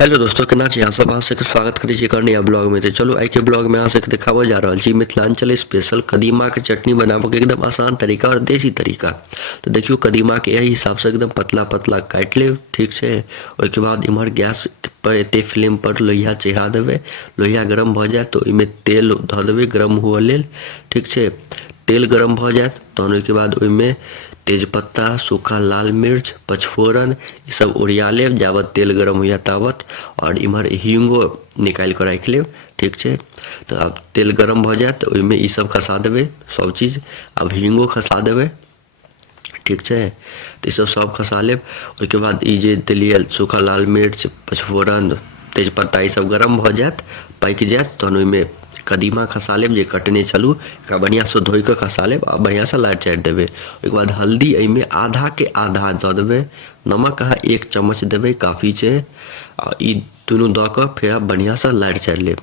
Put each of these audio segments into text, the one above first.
Hello दोस्तों, केना छी अहाँ सब? अहाँ सबके स्वागत करै छी एक और नया ब्लॉग में। तो चलो आई के ब्लॉग में अहाँ सबके देखाबऽ जा रहल छी मिथिलांचल स्पेशल कदीमा के चटनी बनाबऽ के एकदम आसान तरीका और देसी तरीका। तो देखियो कदीमा के एही हिसाब से एकदम पतला पतला काट लेब, ठीक छै। ओहिके बाद इम्हर गैस पर एते फ्लेम पर लोहिया चढ़ा देबै। लोहिया गरम भऽ जायत तो ओहिमे तेल धऽ देबै गरम हुअ लेल, ठीक छै। तेल गरम भऽ जायत तहन ओहिके बाद ओहिमे तेजपत्ता, सूखा लाल मिर्च, पचफोरन ई सब ओरिया लेब जाबत तेल गरम होइए ताबत। और इम्हर हींगो निकालि कऽ राखि लेब, ठीक छै। तऽ आब तेल गरम भऽ जायत तऽ ओहिमे ई सब खसा देबै सब चीज। आब हींगो खसा देबै, ठीक छै। तऽ ई सब खसा लेब। ओहिके बाद ई जे देलियै सूखा लाल मिर्च, पचफोरन, तेजपत्ता ई सब गरम भऽ जायत, पाकि जायत तहन ओहिमे कदीमा खसा लेब जे कटने छलू। एकरा बढ़िआँसँ धोइ कऽ खसा लेब आ बढ़िआँसँ लारि चारि देबै। ओहिके बाद हल्दी एहिमे आधा के आधा दऽ देबै। नमक अहाँ 1 चम्मच देबै, काफ़ी छै। आ ई दुनू दऽ कऽ फेर आब बढ़िआँसँ लारि चारि लेब।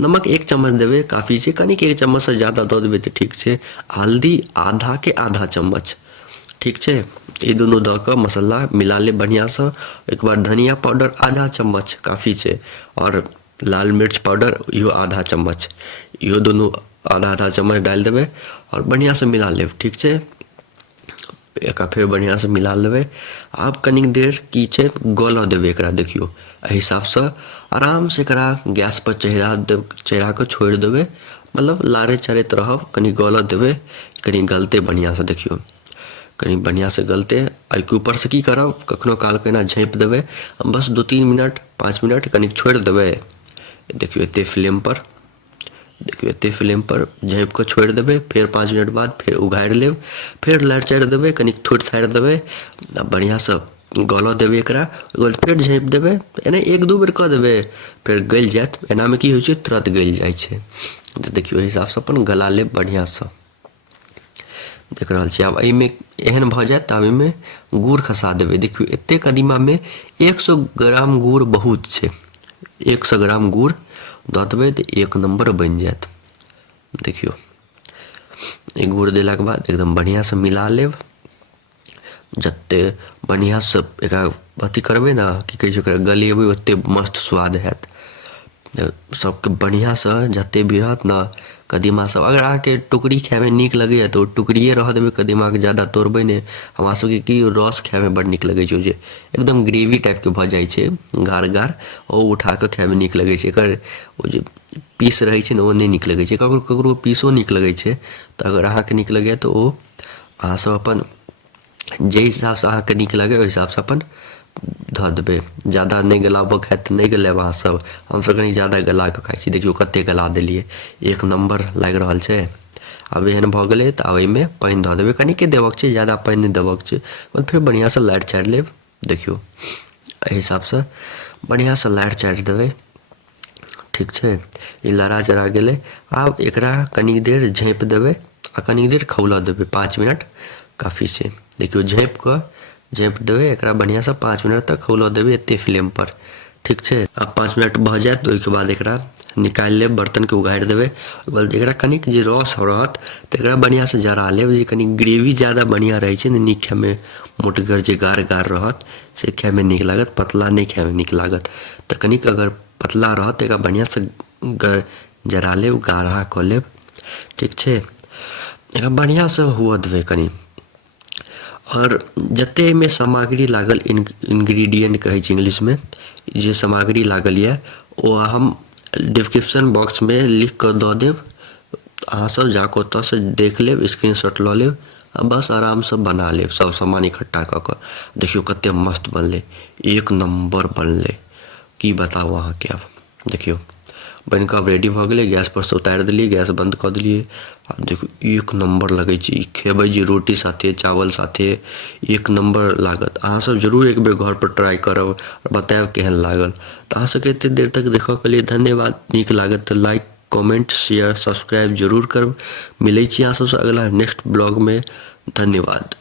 नमक 1 चम्मच देबै, काफ़ी छै। कनिक 1 चम्मचसँ ज़्यादा दऽ देबै तऽ ठीक छै। हल्दी आधा के आधा चम्मच, ठीक छै। ई दुनू दऽ कऽ मसाला मिला लेब बढ़िआँसँ। ओहिके बाद धनिया पाउडर आधा चम्मच काफ़ी छै। और लाल मिर्च पाउडर इहो आधा चम्मच, इहो दुनू आधा आधा चम्मच डालि देबै और बढ़िआँसँ मिला लेब, ठीक छै। एकरा फेर बढ़िआँसँ मिला लेबै। आब कनिक देर की छै गलऽ देबै एकरा, देखियौ एहि हिसाबसँ आरामसँ एकरा गैस पर चढ़ा कऽ छोड़ि देबै। मतलब लारैत चारैत रहब, कनि गलऽ देबै, कनि गलतै बढ़िआँसँ, देखियौ कनि बढ़िआँसँ गलतै। एहिके ऊपरसँ की करब, कखनो कालके एना झाँपि देबै बस 2-3 मिनट 5 मिनट कनिक छोड़ि देबै। देखियौ एते फ्लेम पर, देखियौ एते फ्लेम पर झाँपि कऽ छोड़ि देबै। फेर 5 मिनट बाद फेर उघाड़ि लेब, फेर लारि चारि देबै, कनिक थोड़ि थाड़ि देबै आ बढ़िआँसँ गलऽ देबै एकरा। ओहिके बाद फेर झाँपि देबै, एना 1-2 बेर कऽ देबै फेर गलि जायत। एनामे की होइ छै तुरंत गलि जाइ छै। तऽ देखियौ एहि हिसाबसँ अपन गला लेब बढ़िआँसँ, देख रहल छी। आब एहिमे एहन भऽ जायत तऽ आब एहिमे गुड़ खसा देबै। देखियौ एतेक कदीमामे 100 ग्राम गुड़ बहुत छै। 100 ग्राम गुड़ दऽ देबै तऽ 1 नम्बर बनि जायत। देखियौ ई गुड़ देलाके बाद एकदम बढ़िआँसँ मिला लेब। जतेक बढ़िआँसँ एकरा अथी करबै ने, की कहै छै ओकरा गलेबै, ओतेक मस्त स्वाद हैत। सबके बढ़िआँसँ जतेक भी रहत ने कदीमा सब, अगर अहाँके टुकड़ी खाइमे नीक लगैए तऽ ओ टुकड़िए रहऽ देबै कदीमाके, ज़्यादा तोड़बै नहि। हमरा सबके की रस खाइमे बड़ नीक लगै छै, ओ जे एकदम ग्रेवी टाइपके भऽ जाइ छै गाढ़ गाढ़, ओ उठा कऽ खाइमे नीक लगै छै। एकर ओ जे पीस रहै छै ने ओ नहि नीक लगै छै। ककरो ककरो पीसो नीक लगै छै। तऽ अगर अहाँके नीक लगैए तऽ ओ अहाँसब अपन जे हिसाबसँ अहाँके नीक लगै ओहि हिसाबसँ अपन धऽ देबै। ज़्यादा नहि गलाबऽके हैत तऽ नहि गलायब अहाँसब। हमसब कनि ज़्यादा गला कऽ खाइ छी। देखियौ कतेक गला देलिए, 1 नम्बर लागि रहल छै। आब एहन भऽ गेलै तऽ आब एहिमे पानि धऽ देबै, कनिके देबऽके छै, ज़्यादा पानि नहि देबऽके छै। फेर बढ़िआँसँ लारि चारि लेब, देखियौ एहि हिसाबसँ बढ़िआँसँ लारि चारि देबै, ठीक छै। ई लड़ा चढ़ा गेलै। आब एकरा कनि देर झाँपि देबै आ कनि देर खौलऽ देबै, 5 मिनट काफ़ी छै। देखियौ झाँपि देबै एकरा बढ़िआँसँ, 5 मिनट तक खौलऽ देबै एतेक फ्लेम पर, ठीक छै। आब 5 मिनट भऽ जायत ओहिके बाद एकरा निकालि लेब, बर्तनके उघाड़ि देबै। ओहिके बाद एकरा कनिक जे रस रहत तऽ एकरा बढ़िआँसँ जरा लेब। जे कनि ग्रेवी ज़्यादा बढ़िआँ रहै छै ने, नीक खाइमे, मोटगर जे गाढ़ गाढ़ रहत से खाइमे नीक लागत, पतला नहि खाइमे नीक लागत। तऽ कनिक अगर पतला रहत तऽ एकरा बढ़िआँसँ जरा लेब, गाढ़ा कऽ लेब, ठीक छै। एकरा बढ़िआँसँ हुअ देबै कनि। और जतेक एहिमे सामग्री लागल, इन्ग्रीडियंट कहै छै इंग्लिशमे, जे सामग्री लागल यऽ ओ हम डिस्क्रिप्शन बॉक्समे लिख कऽ दऽ देब। अहाँसब जाकऽ ओतऽसँ देख लेब, स्क्रीनशॉट लऽ लेब आ बस आरामसँ बना लेब सब सामान इकट्ठा कऽ कऽ। देखियौ कतेक मस्त बनलै, 1 नम्बर बनलै, की बताउ अहाँके। आब देखियौ बनि कऽ आब रेडी भऽ गेलै। गैस परसँ उतारि देलिए, गैस बन्द कऽ देलिए। आब देखियौ 1 नम्बर लगै छै। ई खेबै जे रोटी साथे, चावल साथे 1 नम्बर लागत। अहाँसब जरूर एक बेर घरपर ट्राई करब और बतायब केहन लागल। तऽ अहाँसबके एतेक देर तक देखऽके लिए धन्यवाद। नीक लागत तऽ लाइक, कमेंट, शेयर, सब्सक्राइब जरूर करब। मिलै छी अहाँ सबसँ अगला नेक्स्ट ब्लॉगमे। धन्यवाद।